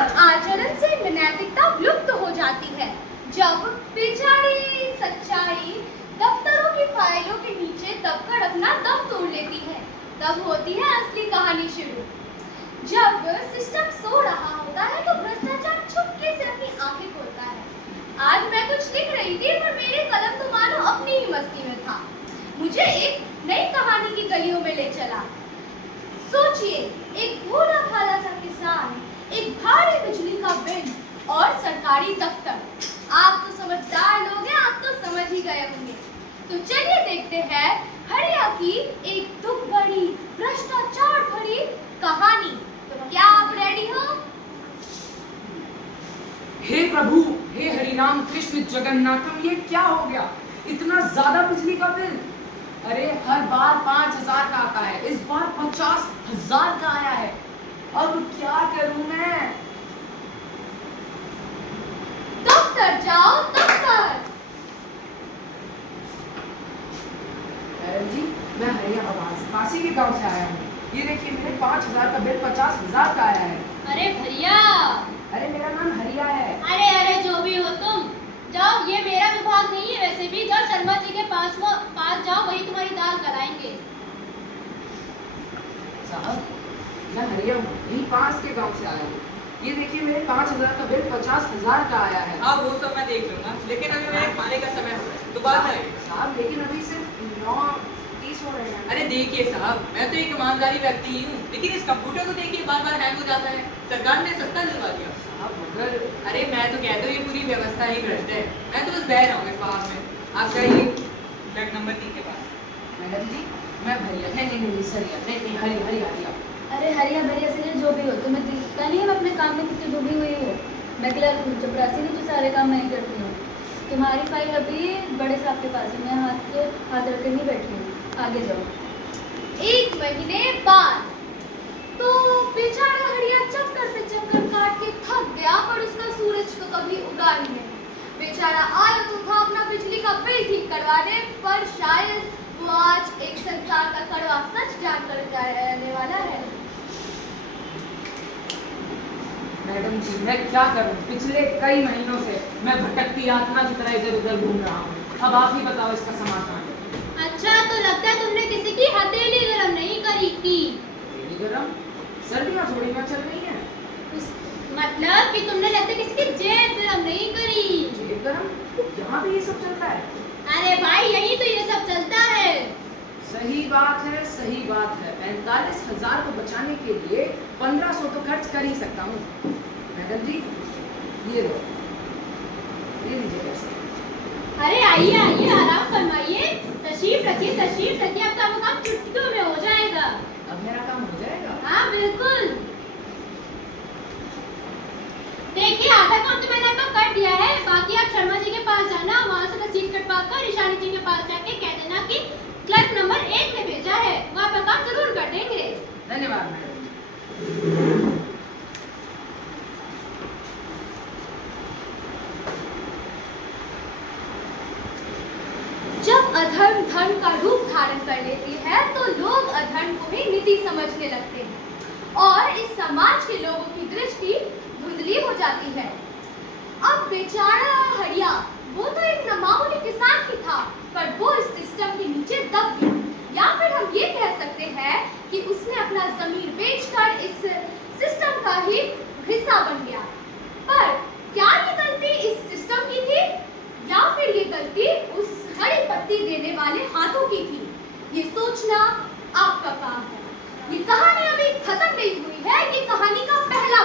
आचरण से नैतिकता विलुप्त हो जाती है। जब बेचारी सच्चाई दफ्तरों की फाइलों के नीचे दबकर अपना दम तोड़ लेती है, तब होती है असली कहानी शुरू। जब सिस्टम सो रहा होता है तो भ्रष्टाचार चुपके से अपनी आंखें खोलता है। आज मैं कुछ लिख रही थी पर मेरे कलम तो मानो अपनी ही मस्ती में था। मुझे एक नई कहानी की गलियों में ले चला। सोचिए, एक भोला भाला सा किसान, एक भारी बिजली का बिल और सरकारी दफ्तर। आप तो समझदार लोग हैं, आप तो समझ ही गए होंगे। तो चलिए देखते हैं हरिया की एक दुख भरी भ्रष्टाचार भरी कहानी। तो क्या आप रेडी हो? हे प्रभु, हे हरिनाम कृष्ण जगन्नाथम, ये क्या हो गया? इतना ज्यादा बिजली का बिल? अरे हर बार 5,000 का आता है, इस बार 50,000 का आया है। अब क्या करूं मैं? दफ्तर जाओ, दफ्तर। मैडम जी, मैं हरिया आवाज काशी के गांव से आया हूँ। ये देखिए, मेरे 5,000 का बिल 50,000 का आया है। अरे भैया, अरे मेरा नाम हरिया है। अरे जो भी हो तुम जाओ, ये मेरा विभाग नहीं है। वैसे भी जाओ शर्मा जी के पास जाओ, वही तुम्हारी दाल गलाएंगे। साहब, मैं हरिया हूँ, यही पास के गांव से आया हूँ। ये देखिए, मेरे 5,000 का बिल 50,000 का आया है। हाँ, वो सब मैं देख लूंगा, लेकिन अभी मेरे खाने का समय हो रहा है, तो बाद में आइए। साहब, लेकिन अभी सिर्फ 9:30 हो रहे हैं। अरे देखिए साहब, मैं तो एक ईमानदारी व्यक्ति ही हूँ, लेकिन इस कंप्यूटर को देखिए बार बार हैंग हो जाता है। सरकार ने सस्ता दिलवा दिया। साहब, मगर अरे मैं तो कहता हूँ ये पूरी व्यवस्था ही भ्रष्ट है। मैं तो बस बह रहा हूँ इस बात में। आप जाइए बेड नंबर 3 के पास। मैडम जी, मैं हरिया नहीं सरिया नहीं हरिया। अरे हरिया भरिया से जो भी हो, तुम्हें दिखता नहीं है मैं अपने काम में कितनी डूबी हुई हूँ। मैं क्लर्क हूँ, चपरासी नहीं जो सारे काम मैं ही करती हूँ। तुम्हारी फाइल अभी बड़े साहब के पास है, मैं हाथ रख के नहीं बैठी हूँ। आगे जाओ। 1 महीने बाद तो बेचारा हरिया चक्कर पे चक्कर काट के थक गया, पर उसका सूरज तो कभी उगा ही नहीं। बेचारा आया तो था अपना बिजली का बिल ठीक करवाने, पर शायद वो आज एक संसार का कड़वा सच जानकर जाने वाला है। मैडम जी, मैं क्या करूं? पिछले कई महीनों से मैं भटकती आत्मा की तरह इधर उधर घूम रहा हूँ। अब आप ही बताओ इसका समाधान। अच्छा, तो लगता है तुमने किसी की हथेली गरम नहीं करी थी। हथेली गरम? सर्दियाँ थोड़ी ना चल रही हैं। मतलब कि तुमने लगता है किसी की जेब गरम नहीं करी। जेब गरम? यहाँ भी ये सब चलता है? अरे भाई, यही तो ये सब चलता है। सही बात है, सही बात है। 45,000 को बचाने के लिए 1,500 तो खर्च कर ही सकता हूँ। मैडम जी, ये लो, ये लीजिए पैसे। अरे आइए आइए, आराम फरमाइए, तशरीफ रखिए। अब तो काम चुटकियों में हो जाएगा। अब मेरा काम हो जाएगा? हाँ बिल्कुल। देखिए, आधा काम तो मैंने आपका कर दिया है। बाकी आप शर्मा जी के पास जाना, वहाँ से रसीद कटवा कर ईशानी जी के पास जाके कह देना कि क्लर्क नंबर 1 ने भेजा है, वो आपका काम जरूर कर देंगे। धन्यवाद मैडम। जब अधर्म धर्म का रूप धारण कर लेती है तो लोग अधर्म को ही नीति समझने लगते हैं और इस समाज के लोगों की दृष्टि धुंधली हो जाती है। अब बेचारा हरिया, वो तो एक नामामूली किसान ही था, पर वो इस सिस्टम के नीचे दब गया। या फिर हम ये कह सकते हैं कि उसने अपना जमीर बेचकर इस सिस्टम का ही हिस्सा बन गया। पर क्या ये गलती इस सिस्टम की थी या फिर ये गलती उस हरी पत्ती देने वाले हाथों की थी? ये सोचना आपका काम है। ये कहानी अभी खत्म नहीं हुई है, ये कहानी का पहला